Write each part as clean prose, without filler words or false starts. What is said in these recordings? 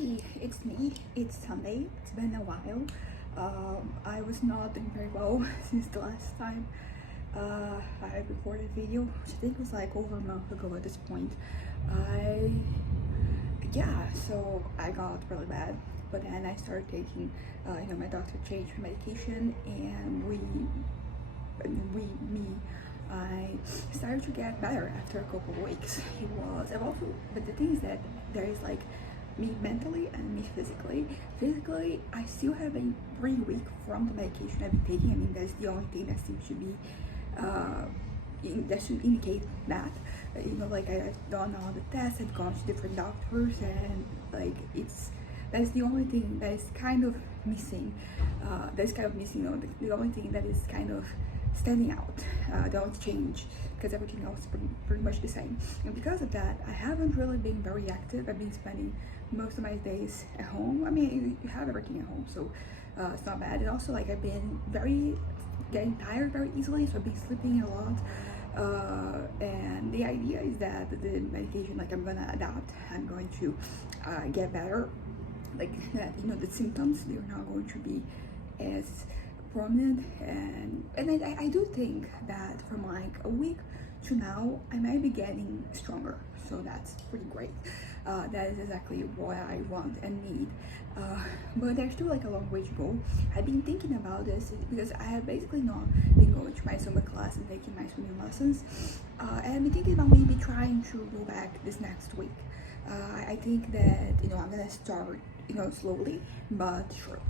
Hey, it's me. It's Sunday. It's been a while. I was not doing very well since the last time I recorded a video, which I think was like over a month ago at this point. I, yeah, so I got really bad, but then I started taking, my doctor changed my medication, and I started to get better after a couple of weeks. I've also, but the thing is that there is like me mentally and me physically. Physically, I still have been pretty weak from the medication I've been taking. I mean, that's the only thing that seems to be, that should indicate that. I've done all the tests, I've gone to different doctors, and that's the only thing that is kind of missing. The only thing that is kind of standing out. Don't change, because everything else is pretty much the same. And because of that, I haven't really been very active. I've been spending most of my days at home. I mean, you have everything at home, so it's not bad. And also, like, I've been getting tired very easily, so I've been sleeping a lot. And the idea is that the medication, like, I'm gonna adapt. I'm going to get better. Like that, the symptoms, they're not going to be as prominent, and I do think that from like a week to now I might be getting stronger, so that's pretty great. That is exactly what I want and need, but there's still like a long way to go. I've been thinking about this because I have basically not been going to my Zumba class and taking my swimming lessons, and I've been thinking about maybe trying to go back this next week. I think that I'm gonna start slowly but surely.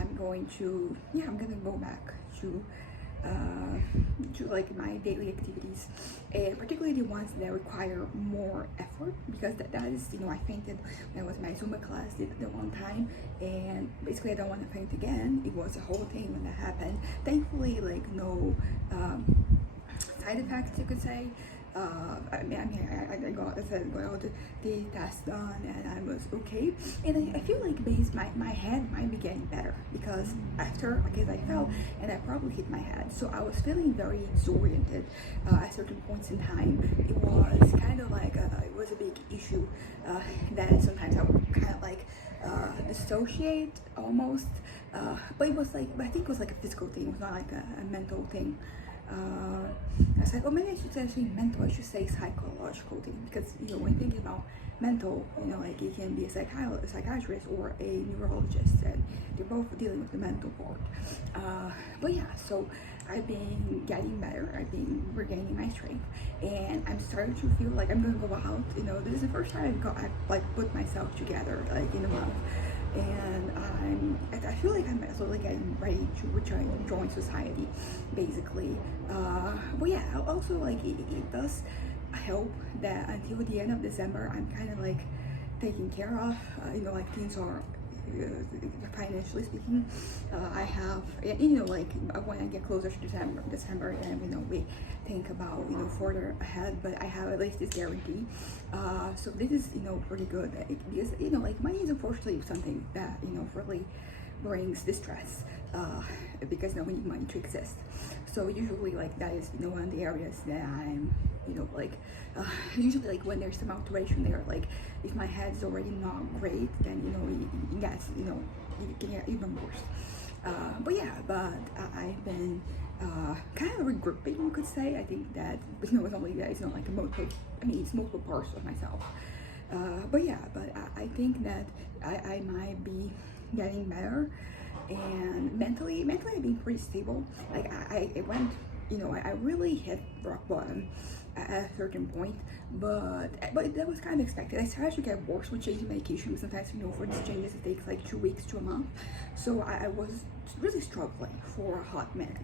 I'm gonna go back to like my daily activities, and particularly the ones that require more effort, because that is, I fainted when I was in my Zumba class the one time, and basically I don't want to faint again. It was a whole thing when that happened. Thankfully, like, no side effects, you could say. I got all the tests done, and I was okay. And I feel like my head might be getting better, because after, I fell and I probably hit my head, so I was feeling very disoriented at certain points in time. It was kind of like it was a big issue that sometimes I would kind of like dissociate almost, but I think it was like a physical thing. It was not like a mental thing. I was like, oh, maybe I should say mental, I should say psychological thing, because when thinking about mental, like, it can be a psychiatrist or a neurologist, and they're both dealing with the mental part. But yeah, so I've been getting better. I've been regaining my strength, and I'm starting to feel like I'm gonna go out. This is the first time I've like put myself together like in a month, and I feel like I'm slowly getting ready to join society, basically. But yeah, also, like, it does help that until the end of December I'm kind of like taken care of. Like, things are financially speaking. I have, like, when I get closer to December, and we think about further ahead, but I have at least this guarantee. So this is pretty good, because like, money is unfortunately something that really brings distress, because we need money to exist. So usually, like, that is one of the areas that I'm usually, like, when there's some alteration there, like, if my head's already not great, then it gets it can get even worse. I've been kind of regrouping, you could say. I think that it's only that it's not like it's multiple parts of myself. I think that I might be getting better, and mentally I've been pretty stable. Like, I went, I really hit rock bottom at a certain point, but that was kind of expected. I started to get worse with changing medication. Sometimes, for these changes, it takes like 2 weeks to a month, so I was really struggling for a hot minute.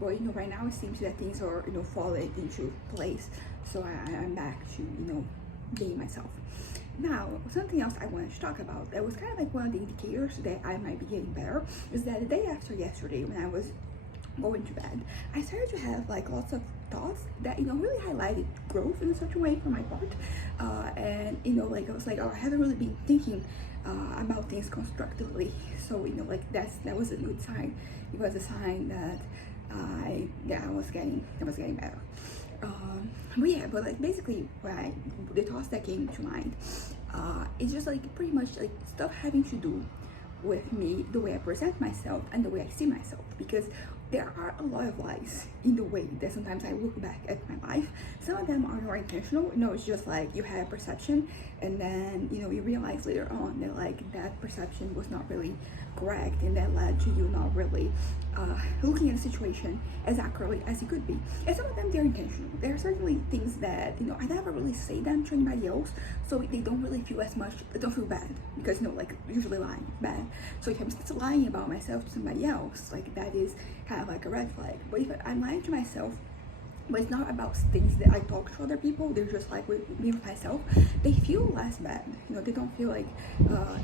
But right now it seems that things are falling into place, so I'm back to being myself. Now, something else I wanted to talk about that was kind of like one of the indicators that I might be getting better is that the day after yesterday, when I was going to bed, I started to have like lots of thoughts that really highlighted growth in a certain way for my part, and like, I was like, oh, I haven't really been thinking about things constructively, so like, that was a good sign. It was a sign that I was getting better. But like, basically, the thoughts that came to mind It's just like pretty much like stuff having to do with me, the way I present myself and the way I see myself, because there are a lot of lies in the way that sometimes I look back at my life. Some of them are more intentional, it's just like you had a perception and then you realize later on that like that perception was not really correct, and that led to you not really looking at the situation as accurately as it could be. And some of them, they're intentional. There are certainly things that I never really say them to anybody else, so they don't really feel as much, they don't feel bad, because like usually lying is bad. So if I'm still lying about myself to somebody else, like that is kind of like a red flag. But if I'm lying to myself, but it's not about things that I talk to other people, they're just like with me, with myself, they feel less bad. They don't feel like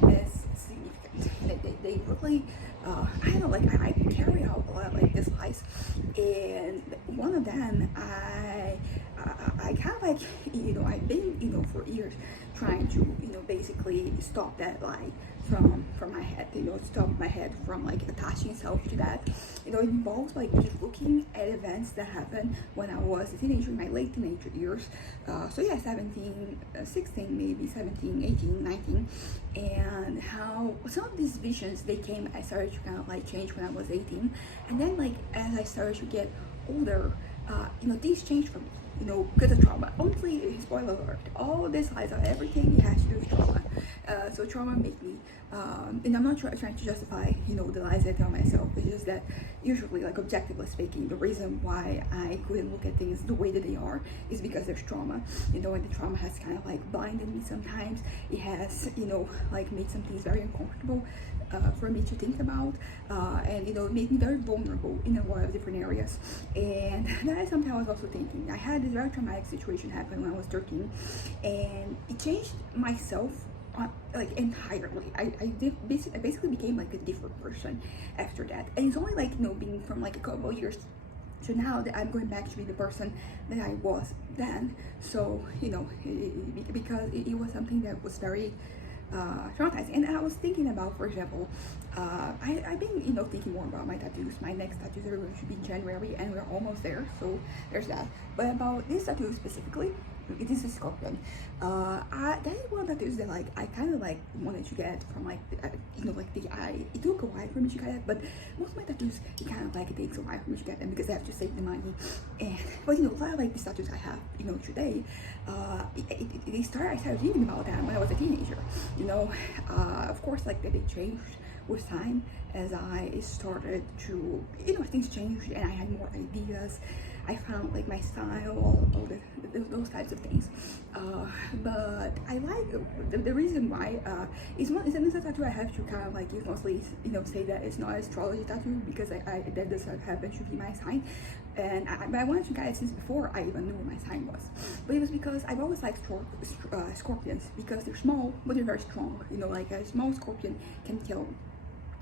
as significant. They really I don't know, like I carry out a lot of like these lies, and one of them I kind of like I've been for years trying to basically stop that lie from my head, stop my head from like attaching itself to that. It involves like just looking at events that happened when I was a teenager, in my late teenager years. So yeah, 17, 16, maybe 17, 18, 19, and how some of these visions, they came, I started to kind of like change when I was 18, and then like as I started to get older, things changed for me. Because of trauma. Honestly, spoiler alert, all this lies are everything it has to do with trauma. So trauma made me, and I'm not trying to justify, the lies I tell myself. It's just that usually, like objectively speaking, the reason why I couldn't look at things the way that they are is because there's trauma. And the trauma has kind of like blinded me sometimes. It has, like made some things very uncomfortable for me to think about, and it made me very vulnerable in a lot of different areas. And that is something I was also thinking. I had this very traumatic situation happen when I was 13, and it changed myself like entirely. I basically became like a different person after that, and it's only like being from like a couple of years to now that I'm going back to be the person that I was then. So because it was something that was very traumatizing. And I was thinking about, for example, I've been thinking more about my tattoos. My next tattoos are going to be in January, and we're almost there, so there's that. But about this tattoo specifically, it is a scorpion. That is one of the tattoos that like I kind of like wanted to get from like like the eye. It took a while for me to get it, but most of my tattoos, it kind of like it takes a while for me to get them because I have to save the money. And but a lot of like the tattoos I have today, I started thinking about them when I was a teenager. Of course, like they changed with time as I started to things changed and I had more ideas. I found like my style, all those types of things. But I like the reason why is another tattoo I have to kind of like mostly say that it's not an astrology tattoo, because that doesn't happen to be my sign. But I wanted to get it since before I even knew what my sign was. But it was because I've always liked scorpions, because they're small but they're very strong. Like a small scorpion can kill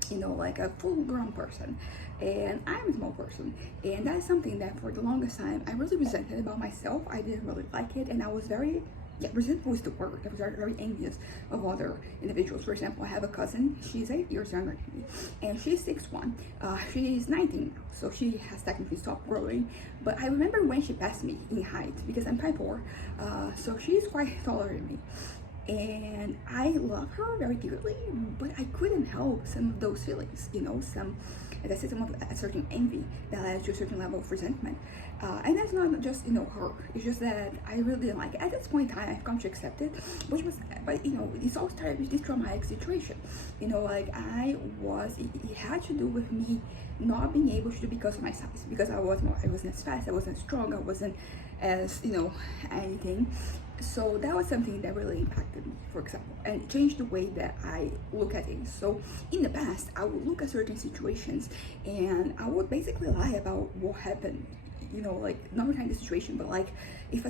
like a full-grown person, and I'm a small person, and that is something that for the longest time I really resented about myself. I didn't really like it, and I was very resentful is the word. I was very, very envious of other individuals. For example, I have a cousin, she's 8 years younger than me, and she's 6'1". She's 19 now, so she has technically stopped growing. But I remember when she passed me in height, because I'm 5'4", so she's quite taller than me. And I love her very dearly, but I couldn't help some of those feelings, some, as I said, some of a certain envy that led to a certain level of resentment. And that's not just, her, it's just that I really didn't like it. At this point in time, I've come to accept it, but it's all started with this traumatic situation. Like it had to do with me not being able to do because of my size, because I wasn't as fast, I wasn't strong, I wasn't as, anything. So that was something that really impacted me, for example, and it changed the way that I look at things. So in the past, I would look at certain situations and I would basically lie about what happened, like not kind of situation, but like if I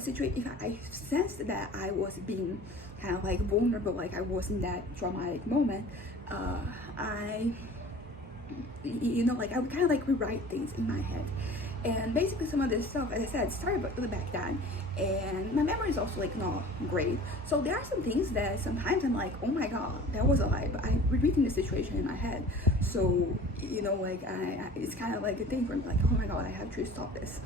sensed that I was being kind of like vulnerable, like I was in that traumatic moment, I would kind of like rewrite things in my head. And basically some of this stuff, as I said, started really back then. and my memory is also like not great. So there are some things that sometimes I'm like, oh my god, that was a lie, but I'm repeating the situation in my head. So like it's kind of like a thing where I'm like, oh my god, I have to stop this.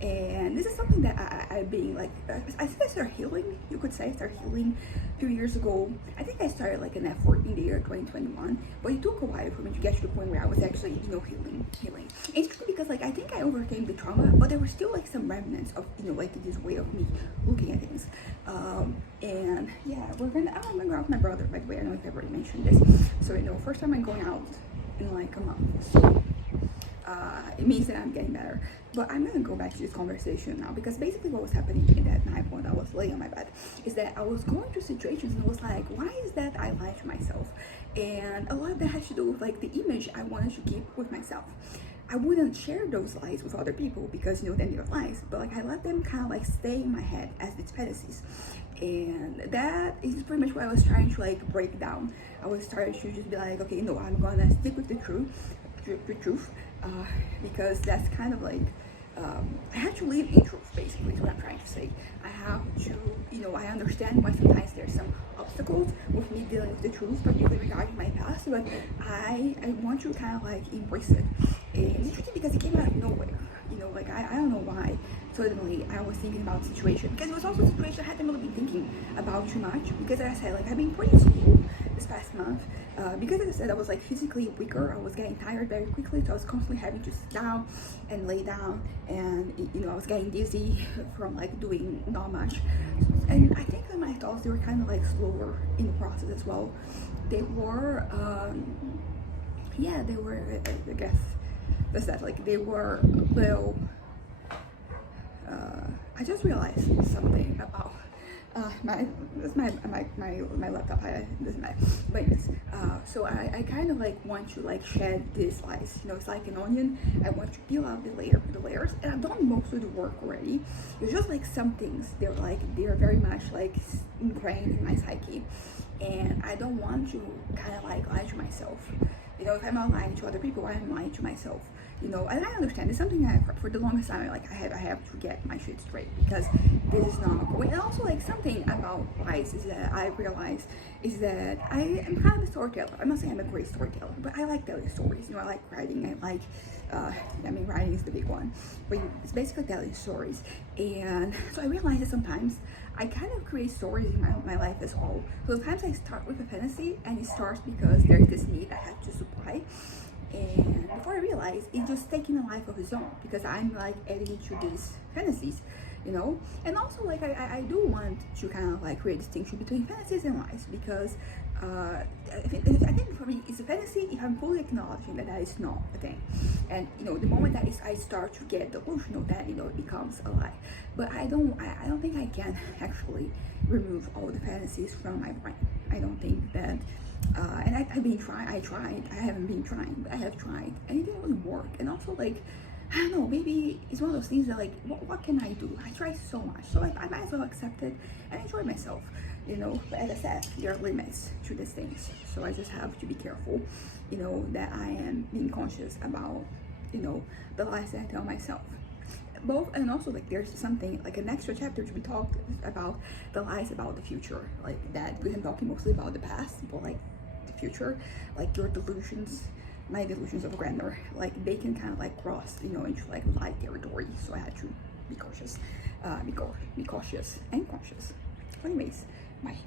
And this is something that I've been like, I think I started healing, you could say. I started healing a few years ago. I think I started like an effort in the year 2021, but it took a while for me to get to the point where I was actually healing. And it's true because like I think I overcame the trauma, but there were still like some remnants of like this way of me looking at things. And yeah, I'm gonna go out with my brother, by the way. I don't know if I already mentioned this. So first time I'm going out in like a month, so it means that I'm getting better. But I'm gonna go back to this conversation now, because basically what was happening in that night when I was laying on my bed is that I was going through situations and I was like, why is that I lied to myself? And a lot of that has to do with like the image I wanted to keep with myself. I wouldn't share those lies with other people because then they're lies, but like I let them kind of like stay in my head as these fantasies. And that is pretty much what I was trying to like break down. I was trying to just be like, okay, no, I'm gonna stick with the truth, because that's kind of like I have to live in truth, basically is what I'm trying to say. I have to, I understand why sometimes there's some obstacles with me dealing with the truth, particularly regarding my past, but I want to kind of like embrace it. And it's interesting because it came out of nowhere, like I don't know why suddenly I was thinking about the situation, because it was also a situation I hadn't really been thinking about too much, because as I said, like I've been pretty slow this past month, because as I said, I was like physically weaker. I was getting tired very quickly, so I was constantly having to sit down and lay down, and I was getting dizzy from like doing not much. And I think that my thoughts, they were kind of like slower in the process as well. They were they were, I guess that's that, like they were a little I just realized something about my laptop. Doesn't matter. But yes, so I kind of like want to like shed these lies. It's like an onion. I want to peel out the layers, and I've done most of the work already. It's just like some things they're very much like ingrained in my psyche, and I don't want to kind of like lie to myself. If I'm not lying to other people, I'm lying to myself. And I understand it's something for the longest time I have to get my shit straight, because this is not going. And also like something about lies is that I realize is that I am kind of a storyteller. I'm not saying I'm a great storyteller, but I like telling stories. I like writing. I like writing is the big one, but it's basically telling stories. And so I realize that sometimes I kind of create stories in my life as well. So sometimes I start with a fantasy, and it starts because there's this need I have to supply. And before I realize, it's just taking a life of its own, because I'm like adding to these fantasies, and also like I do want to kind of like create a distinction between fantasies and lies, because I think for me it's a fantasy if I'm fully acknowledging that is not a thing. And the moment that I start to get delusional, then it becomes a lie. But I don't think I can actually remove all the fantasies from my brain. I don't think that and I've been trying. I haven't been trying, but I have tried, and it didn't really work. And also like I don't know, maybe it's one of those things that like what can I do? I try so much, so like I might as well accept it and enjoy myself, but as I said, there are limits to these things, so I just have to be careful, that I am being conscious about the lies that I tell myself. Both, and also like there's something like an extra chapter to be talked about the lies about the future, like that we can talk mostly about the past, but like the future, like your delusions, my delusions of grandeur, like they can kind of like cross into like lie territory. So I had to be cautious, be cautious and conscious. Anyways, bye.